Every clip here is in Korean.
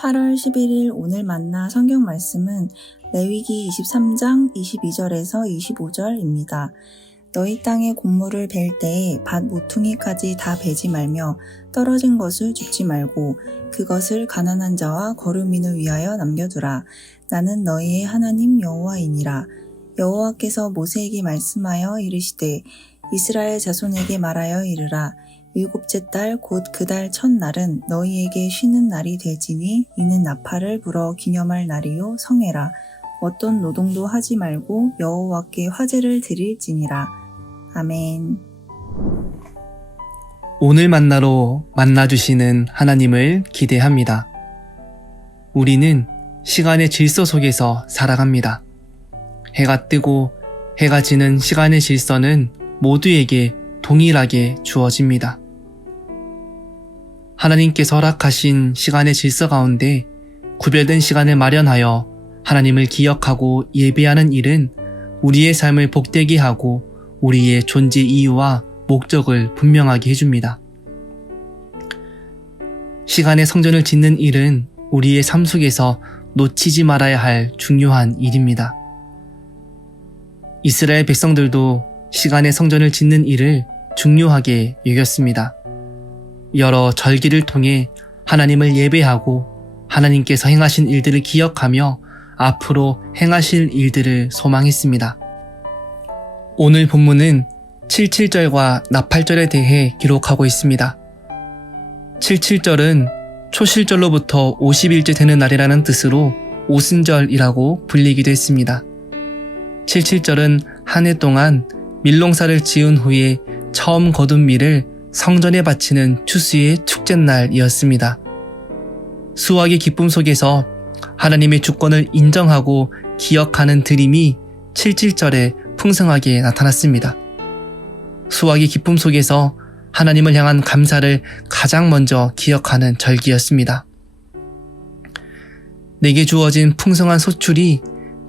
8월 11일 오늘 만나 성경 말씀은 레위기 23장 22절에서 25절입니다. 너희 땅에 곡물을 벨 때에 밭 모퉁이까지 다 베지 말며 떨어진 것을 줍지 말고 그것을 가난한 자와 거류민을 위하여 남겨두라. 나는 너희의 하나님 여호와이니라. 여호와께서 모세에게 말씀하여 이르시되 이스라엘 자손에게 말하여 이르라. 일곱째 달 곧 그 달 첫날은 너희에게 쉬는 날이 되지니 이는 나팔을 불어 기념할 날이요 성해라. 어떤 노동도 하지 말고 여호와께 화제를 드릴지니라. 아멘. 오늘 만나러 만나주시는 하나님을 기대합니다. 우리는 시간의 질서 속에서 살아갑니다. 해가 뜨고 해가 지는 시간의 질서는 모두에게 동일하게 주어집니다. 하나님께서 허락하신 시간의 질서 가운데 구별된 시간을 마련하여 하나님을 기억하고 예배하는 일은 우리의 삶을 복되게 하고 우리의 존재 이유와 목적을 분명하게 해줍니다. 시간의 성전을 짓는 일은 우리의 삶 속에서 놓치지 말아야 할 중요한 일입니다. 이스라엘 백성들도 시간의 성전을 짓는 일을 중요하게 여겼습니다. 여러 절기를 통해 하나님을 예배하고 하나님께서 행하신 일들을 기억하며 앞으로 행하실 일들을 소망했습니다. 오늘 본문은 77절과 나팔절에 대해 기록하고 있습니다. 77절은 초실절로부터 50일째 되는 날이라는 뜻으로 오순절이라고 불리기도 했습니다. 77절은 한 해 동안 밀농사를 지은 후에 처음 거둔 밀을 성전에 바치는 추수의 축제날이었습니다. 수확의 기쁨 속에서 하나님의 주권을 인정하고 기억하는 드림이 77절에 풍성하게 나타났습니다. 수확의 기쁨 속에서 하나님을 향한 감사를 가장 먼저 기억하는 절기였습니다. 내게 주어진 풍성한 소출이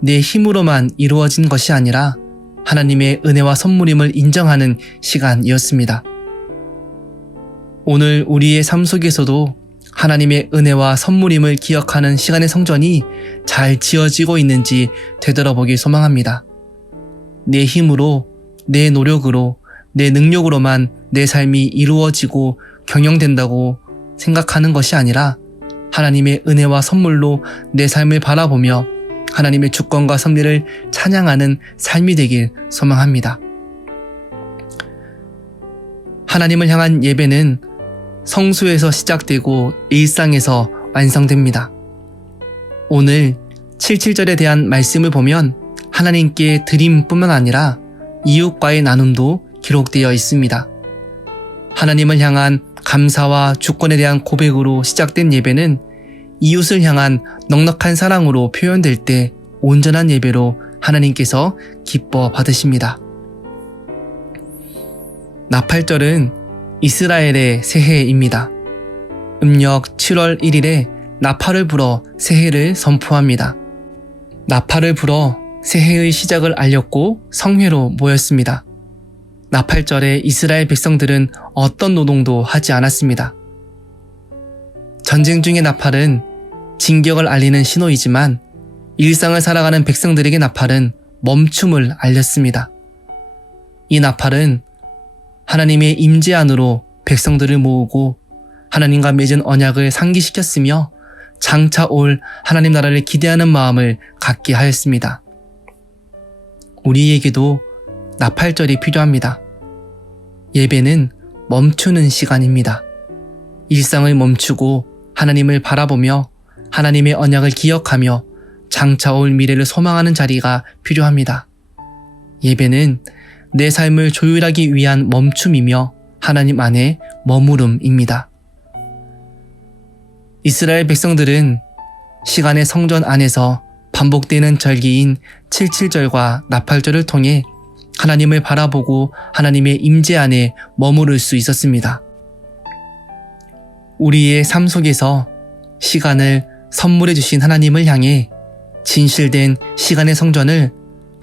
내 힘으로만 이루어진 것이 아니라 하나님의 은혜와 선물임을 인정하는 시간이었습니다. 오늘 우리의 삶 속에서도 하나님의 은혜와 선물임을 기억하는 시간의 성전이 잘 지어지고 있는지 되돌아보기 소망합니다. 내 힘으로, 내 노력으로, 내 능력으로만 내 삶이 이루어지고 경영된다고 생각하는 것이 아니라 하나님의 은혜와 선물로 내 삶을 바라보며 하나님의 주권과 섭리를 찬양하는 삶이 되길 소망합니다. 하나님을 향한 예배는 성수에서 시작되고 일상에서 완성됩니다. 오늘 77절에 대한 말씀을 보면 하나님께 드림뿐만 아니라 이웃과의 나눔도 기록되어 있습니다. 하나님을 향한 감사와 주권에 대한 고백으로 시작된 예배는 이웃을 향한 넉넉한 사랑으로 표현될 때 온전한 예배로 하나님께서 기뻐 받으십니다. 나팔절은 이스라엘의 새해입니다. 음력 7월 1일에 나팔을 불어 새해를 선포합니다. 나팔을 불어 새해의 시작을 알렸고 성회로 모였습니다. 나팔절에 이스라엘 백성들은 어떤 노동도 하지 않았습니다. 전쟁 중의 나팔은 진격을 알리는 신호이지만 일상을 살아가는 백성들에게 나팔은 멈춤을 알렸습니다. 이 나팔은 하나님의 임재 안으로 백성들을 모으고 하나님과 맺은 언약을 상기시켰으며 장차 올 하나님 나라를 기대하는 마음을 갖게 하였습니다. 우리에게도 나팔절이 필요합니다. 예배는 멈추는 시간입니다. 일상을 멈추고 하나님을 바라보며 하나님의 언약을 기억하며 장차 올 미래를 소망하는 자리가 필요합니다. 예배는 내 삶을 조율하기 위한 멈춤이며 하나님 안에 머무름입니다. 이스라엘 백성들은 시간의 성전 안에서 반복되는 절기인 77절과 나팔절을 통해 하나님을 바라보고 하나님의 임재 안에 머무를 수 있었습니다. 우리의 삶 속에서 시간을 선물해 주신 하나님을 향해 진실된 시간의 성전을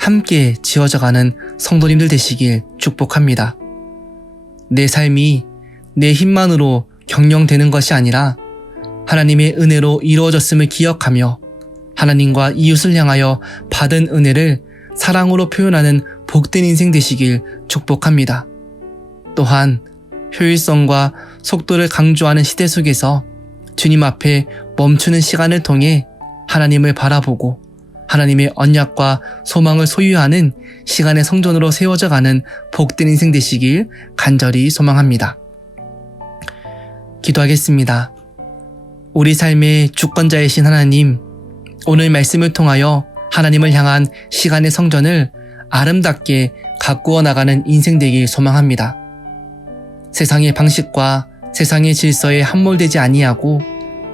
함께 지어져가는 성도님들 되시길 축복합니다. 내 삶이 내 힘만으로 경영되는 것이 아니라 하나님의 은혜로 이루어졌음을 기억하며 하나님과 이웃을 향하여 받은 은혜를 사랑으로 표현하는 복된 인생 되시길 축복합니다. 또한 효율성과 속도를 강조하는 시대 속에서 주님 앞에 멈추는 시간을 통해 하나님을 바라보고 하나님의 언약과 소망을 소유하는 시간의 성전으로 세워져 가는 복된 인생 되시길 간절히 소망합니다. 기도하겠습니다. 우리 삶의 주권자이신 하나님, 오늘 말씀을 통하여 하나님을 향한 시간의 성전을 아름답게 가꾸어 나가는 인생 되길 소망합니다. 세상의 방식과 세상의 질서에 함몰되지 아니하고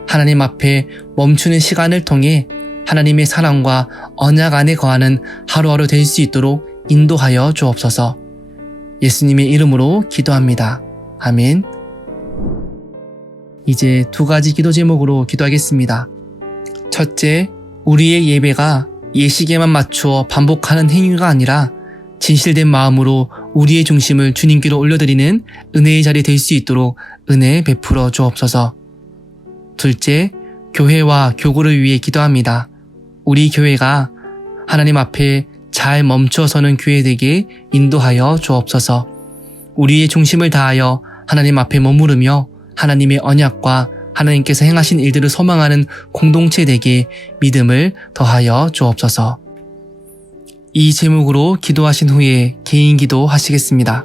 하나님 앞에 멈추는 시간을 통해 하나님의 사랑과 언약 안에 거하는 하루하루 될 수 있도록 인도하여 주옵소서. 예수님의 이름으로 기도합니다. 아멘. 이제 두 가지 기도 제목으로 기도하겠습니다. 첫째, 우리의 예배가 예식에만 맞추어 반복하는 행위가 아니라 진실된 마음으로 우리의 중심을 주님께로 올려드리는 은혜의 자리 될 수 있도록 은혜 베풀어 주옵소서. 둘째, 교회와 교구를 위해 기도합니다. 우리 교회가 하나님 앞에 잘 멈춰서는 교회 되게 인도하여 주옵소서. 우리의 중심을 다하여 하나님 앞에 머무르며 하나님의 언약과 하나님께서 행하신 일들을 소망하는 공동체 되게 믿음을 더하여 주옵소서. 이 제목으로 기도하신 후에 개인 기도 하시겠습니다.